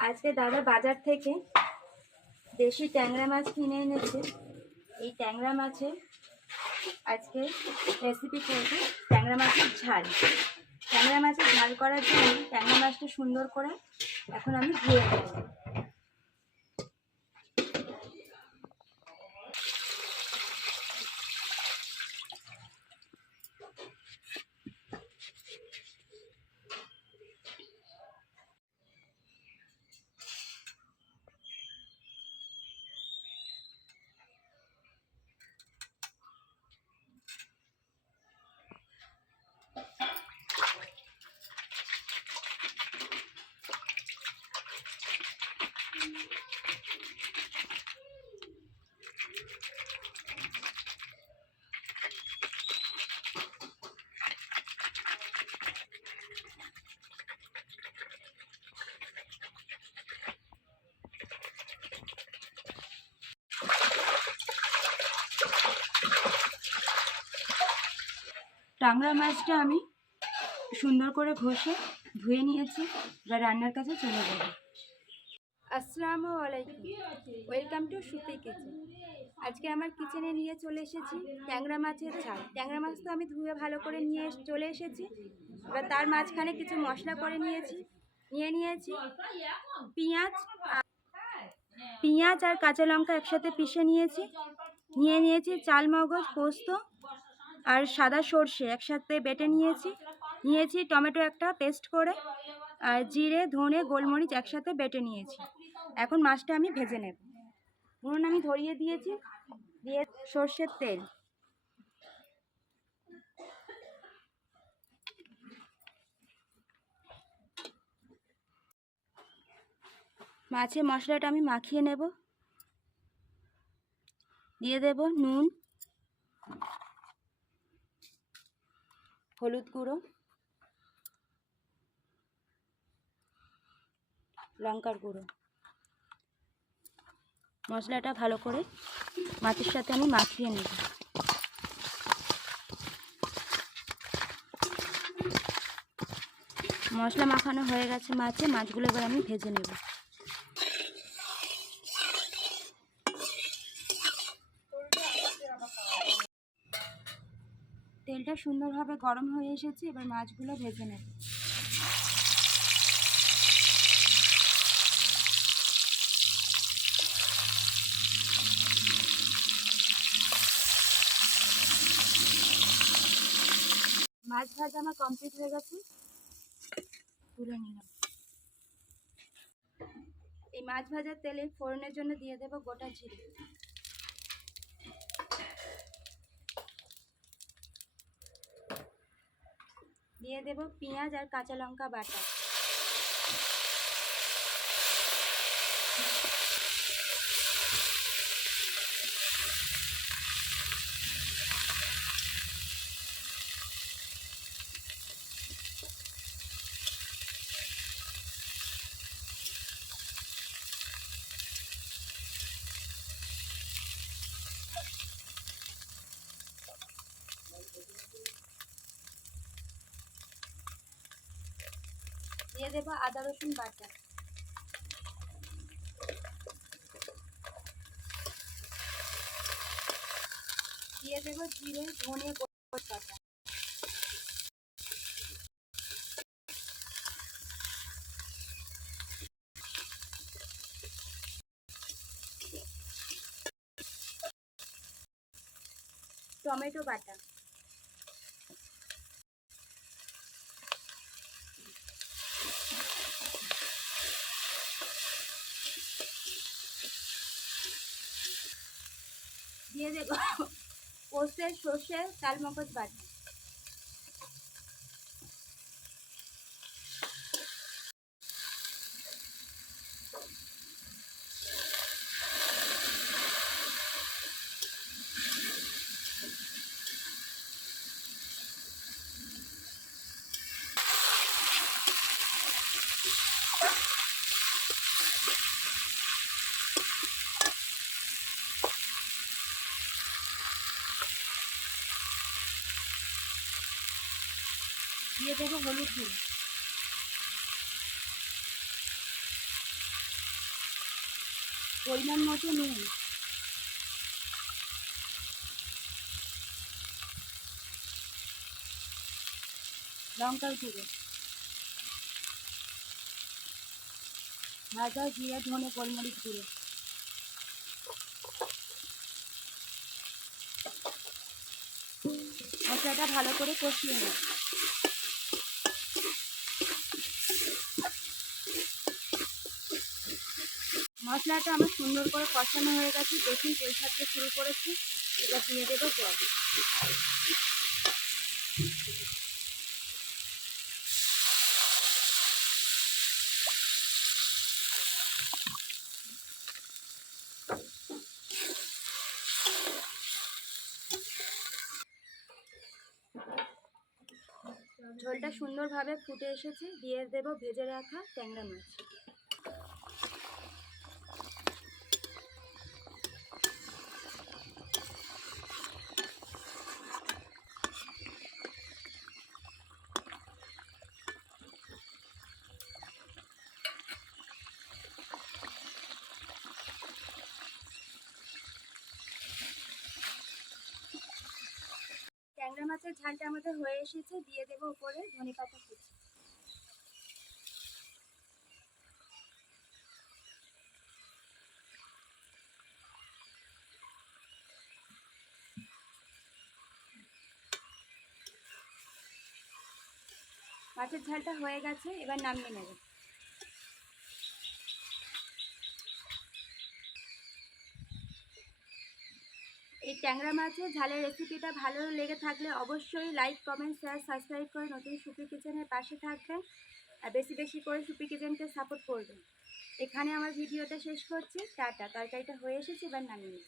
আজকে দাদা বাজার থেকে দেশি ট্যাংরা মাছ কিনে এনেছে। এই ট্যাংরা মাছের আজকে রেসিপি করব ট্যাংরা মাছের ঝাল। ট্যাংরা মাছের ঝাল করার জন্য ট্যাংরা মাছটা সুন্দর করে এখন আমি ধুয়ে নেব। ট্যাংরা মাছটা আমি সুন্দর করে ঘষে ধুয়ে নিয়েছি, এবার রান্নার কাছে চলে যাব। আসসালামু আলাইকুম। Welcome to Suti kitchen. আজকে আমার কিচেনে নিয়ে চলে এসেছি ট্যাংরা মাছের ঝাল। ট্যাংরা মাছ তো আমি ধুয়ে ভালো করে নিয়ে চলে এসেছি। এবার তার মাঝখানে কিছু মশলা করে নিয়েছি। নিয়ে নিয়েছি পেঁয়াজ পেঁয়াজ আর কাঁচা লঙ্কা একসাথে পিষে নিয়েছি। নিয়ে নিয়েছি চাল মগজ পোস্ত আর সাদা সর্ষে একসাথে বেটে নিয়েছি। নিয়েছি টমেটো একটা পেস্ট করে আর জিরে, ধনে, গোলমরিচ একসাথে বেটে নিয়েছি। এখন মাছটা আমি ভেজে নেব। নুন আমি ধরিয়ে দিয়েছি, দিয়ে সর্ষের তেল। মাছের মশলাটা আমি মাখিয়ে নেব। দিয়ে দেব নুন। হলুদ গুঁড়ো, লঙ্কার গুঁড়ো। মশলাটা ভালো করে মাছের সাথে আমি মাখিয়ে নেব। মশলা মাখানো হয়ে গেছে মাছে, মাছগুলো এবার আমি ভেজে নেব। তেলটা সুন্দরভাবে গরম হয়ে এসেছে, এবার মাছগুলো ভেজে নেব। মাছ ভাজা আমার কমপ্লিট হয়ে গেছে। তুলে নিলাম। এই মাছ ভাজার তেলে ফোড়নের জন্য দিয়ে দেবো গোটা জিরে। দিয়ে দেব পেঁয়াজ আর কাঁচা লঙ্কা বাটা। দিয়ে দেব আদা রসুন বাটা। দিয়ে দেব জিরে ধনে বাটা টমেটো বাটা। দিয়ে দেবো। সর্ষে চাল মগজ বাটা। দিয়ে দেবো হলুদ গুঁড়ো। পরিমাণ মতো নুন। লঙ্কার গুঁড়ো। ভাজা জিরে, ধনে, গোলমরিচ গুঁড়ো। মশলাটা ভালো করে কষিয়ে নেব। মশলাটা আমার সুন্দর করে কষানো হয়ে গেছে। দেখুন তেল ছাড়তে শুরু করেছি। এবার দিয়ে দেবো জল। ঝোলটা সুন্দরভাবে ফুটে এসেছে। দিয়ে দেবো ভেজে রাখা ট্যাংরা মাছ। ট্যাংরা মাছের ঝালটা আমাদের হয়ে এসেছে, দিয়ে দেবো উপরে ধনে পাতা কুচি। মাছের ঝালটা হয়ে গেছে, এবার নামিয়ে নেব। ট্যাংরা মাছের ঝালের রেসিপিটা ভালো লেগে থাকলে অবশ্যই লাইক কমেন্ট শেয়ার সাবস্ক্রাইব করে নতুন সুপি কিচেনের পাশে থাকবেন। আর বেশি বেশি করে সুপি কিচেনকে সাপোর্ট করবেন। এখানে আমার ভিডিওটা শেষ করছি। টাটা। তরকারিটা হয়ে এসেছে, এবার নামিয়ে